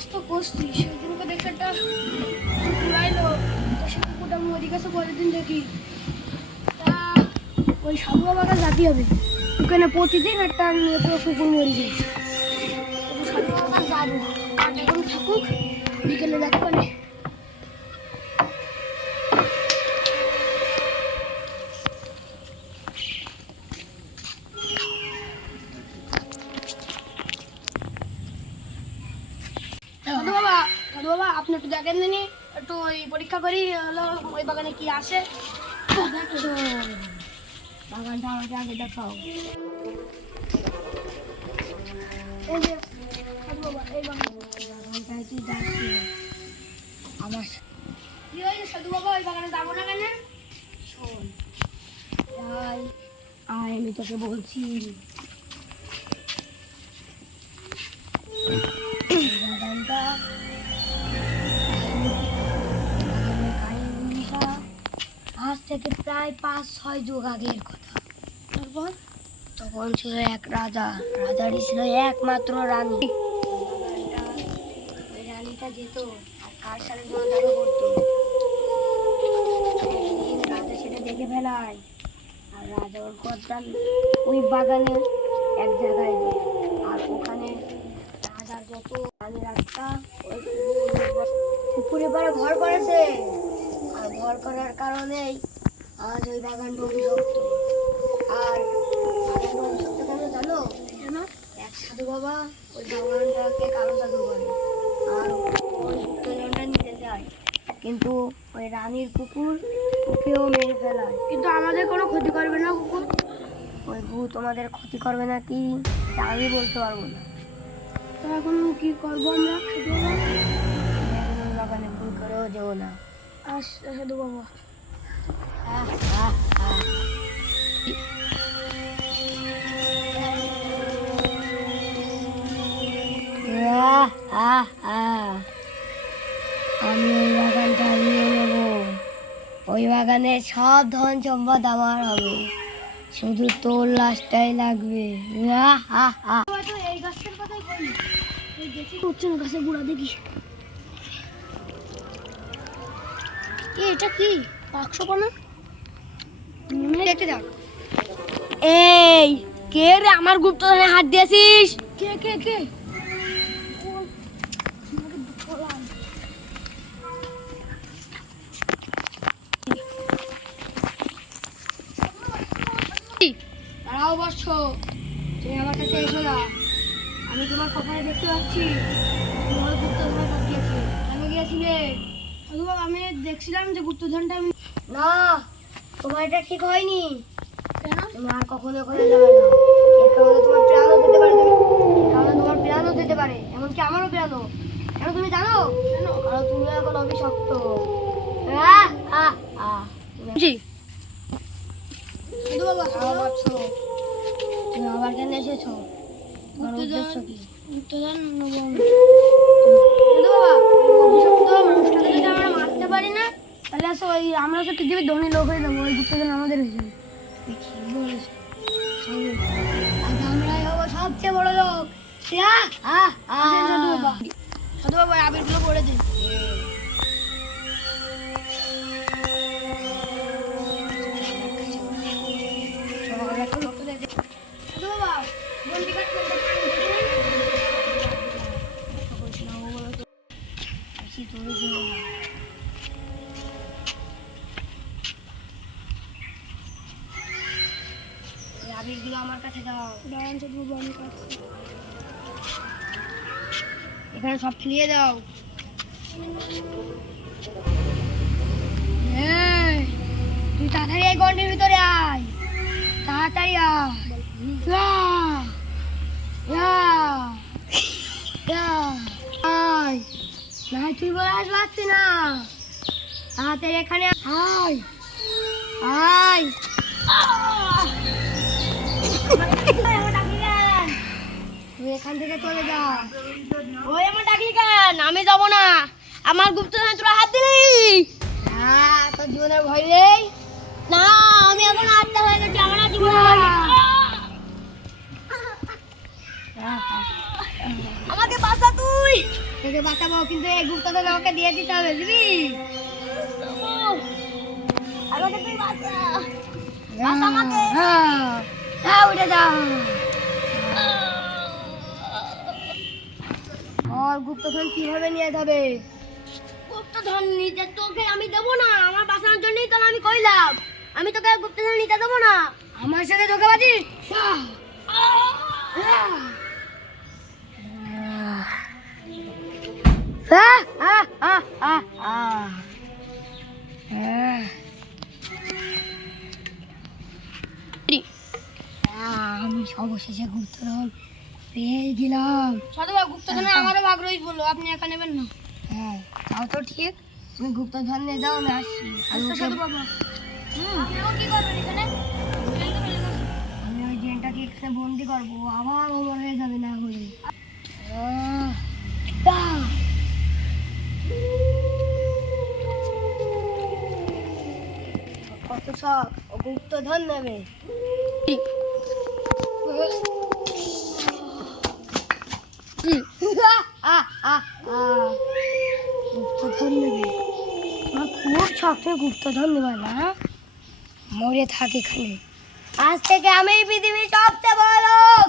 কাজ তো করছিস, সেদিনকে দেখে একটা কুকুর আইলো, তো সে কুকুরটা আমি ওদিকে কাছে বলে দিন দেখি, তা ওই সাধু বাবাটা জাতি হবে, ওখানে প্রতিদিন একটা তো কুকুর মরে যায়। সাধু বাবা যাবো, আর এখন থাকুক, বিকেলে দেখবো না। সাধু বাবা আপনি একটু দেখেন জানি, একটু ওই পরীক্ষা করি হলো ওই বাগানে কি আসে। বাগানটা আমাকে আগে দেখাও। এই যে সাধু বাবা, এই বাগানটা কি যাচ্ছে আমার কি ওই সাধু বাবা, ওই বাগানে যাবো না কেন? শোন আয় আয়, আমি তোকে বলছি বাগানটা আজ থেকে প্রায় 5-6 যুগ আগের কথা। তারপর তখন ছিল এক রাজা, রাজারই ছিল একমাত্র রানী। ওই রানীটা যেত আর কার সাথে দেখা করতো, একদিন রাজা সেটা দেখে ফেলায়, আর রাজা ওর কথা ওই বাগানে এক জায়গায় যায়, আর ওখানে রাজার যত রানী রাস্তা ওই পুকুরে পাড়ে ঘর করেছে, আর ঘর করার কারণেই আজ ওই বাগানটা অভিশপ্ত। আর বাগানটা অভিশপ্ত কেন জানো? কেন? এক সাধু বাবা ওই বাগানটাকে কালো জাদু করে, আর ওই গুপ্তধনটা নিতে যায়, কিন্তু ওই রানীর কুকুর ওকেও মেরে ফেলায়। কিন্তু আমাদের কোনো ক্ষতি করবে না কুকুর? ওই ভূত আমাদের ক্ষতি করবে না কি তা আমি বলতে পারবো না। তো এখন কি করবো আমরা? বাগানে ভুল করেও যাবো না। আচ্ছা সাধু বাবা। আমি ওই বাগানটা নিয়ে নেব, ওই বাগানে সব ধন সম্পদ আমার হবে, শুধু তোর লাশটাই লাগবে। এই গাছটার কথাই বলি, দেখি হচ্ছে না গাছের বুড়া দেখি। এটা কি বাক্স পানা? দেখতে দাও। এই কে রে আমার গুপ্তধনে হাত দিয়েছিস? কে কে কে? দাঁড়াও বৎস, তুমি আমার কাছে এসো না, আমি তোমার কপালে দেখতে পাচ্ছি তোমার গুপ্তধন হাত দিয়েছে। কেন গিয়েছিলে? সাধু বাবা আমি দেখছিলাম যে গুপ্তধনটা আমি না, তোমার এটা ঠিক হয়নি। কেন? তুমি আর কখনো ওখানে যাবে না, এর কারণে তোমার প্রাণও দিতে পারে, তোমার প্রাণও দিতে পারে, এমনকি আমারও প্রাণও। কেন তুমি জানো? কেন? কারণ তুমি এখন অভিশপ্ত। জি সাধু বাবা, তুমি আবার কেন এসেছো? তোমার উদ্দেশ্য কি? গুপ্তধন নেব আমি। সাধু বাবা, অভিশপ্ত মানুষটাকে যদি আমরা মারতে পারি না, তাহলে আসো ওই আমরা তো পৃথিবীর ধনী লোক হয়ে যাবো, ওই গুপ্তধন আমাদের হয়ে যাবে। কি বলিস? আজ আমরাই হবো সবচেয়ে বড় লোক। সাধু বাবা আবিরগুলো পড়ে দিন। সাধু বাবা বন্দি কাটতে আবিরগুলো আমার কাছে দাও। এখানে সব ফেলিয়ে দাও। তুই তাড়াতাড়ি এই গন্ডির ভিতরে আয়, তাড়াতাড়ি আয়। না তুই বলে আস পারছি না, তাড়াতাড়ি এখানে আয় আয়। তুই এখান থেকে চলে যা। ওই আমার ডাকলি কেন? আমি যাবো না, আমার গুপ্তধন তোরা হাত দিলি। হ্যাঁ তোর জীবনের ভয় নেই না, আমি এখন আত্মা হয়ে গেছি, আমার জীবন আমাকে বাঁচা তুই। তুই তোকে বাঁচাবো, কিন্তু এই গুপ্তধন আমাকে দিয়ে দিতে হবে, দিবি? আমাকে তুই বাঁচা, বাঁচা আমাকে। হ্যাঁ উঠে যা। আর গুপ্তধন কিভাবে নিয়ে যাবে? গুপ্তধন নিতে তোকে আমি দেবো না, আমার বাঁচানোর জন্যই তো আমি কইলাম, আমি তোকে গুপ্তধন নিতে দেবো না। আমার সাথে ধোঁকাবাজি? আমি অবশেষে গুপ্তধন পেয়ে গেলাম। সাধু ভাই, গুপ্তধনে আমারও ভাগ রইস বললো, আপনি একা নেবেন না? হ্যাঁ তাও তো ঠিক, তুমি গুপ্তধন নিয়ে যাও, আমি আসছি। সাধু বাবা, কি করবেন এখানে? আমি ওই জেনটাকে এখানে বন্দি করবো, আবার ওমর হয়ে যাবে না হলে। কত শখ, ও গুপ্তধন নেবে। গুপ্তধন নেবে, আমার খুব শখের গুপ্তধন নেবে না, মরে থাকে এখানে। আজ থেকে আমি পৃথিবীর সবচেয়ে বড় লোক।